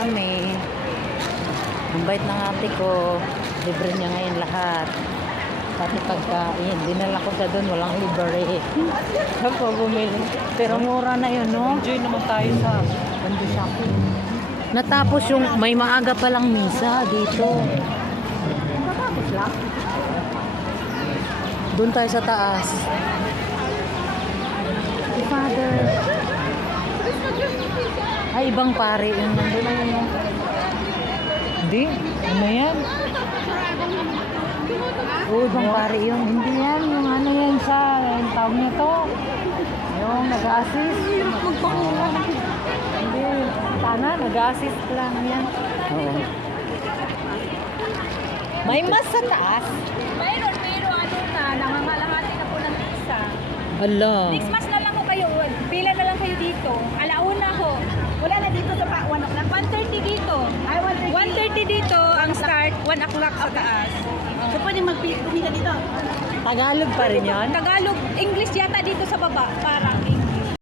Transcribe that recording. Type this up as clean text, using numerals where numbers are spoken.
kami. Ang bait ng ate ko. Libre niya ngayon lahat. Pati pagkain. Dinala ko siya doon. Walang libre. Ako bumili. Pero mura na yun, no? Enjoy naman tayo sa bando shopping. Natapos yung may maaga palang misa dito. Tapos lang. Doon tayo sa taas. Si Father. Ay, ibang pare. Yung nandun na yun. Hindi. Ano yan? Oo, ibang pare yung. Hindi yan. Yung ano yan sa. Yung tawag niya to. Yung nag-assist. Hindi. Sana, nag-assist lang yan. Oo. May mas sa taas. Mayroon, pero ano na, nangangalahati na po ng isa. Ala. Next month na lang ko kayo, pila na lang kayo dito. Alauna ko. Wala na dito sa 1 o'clock. 1:30 dito. Ay, 1:30 dito ang start, 1 o'clock sa taas. So pwede magpumila dito. Tagalog pa rin yan? Tagalog, English yata dito sa baba, parang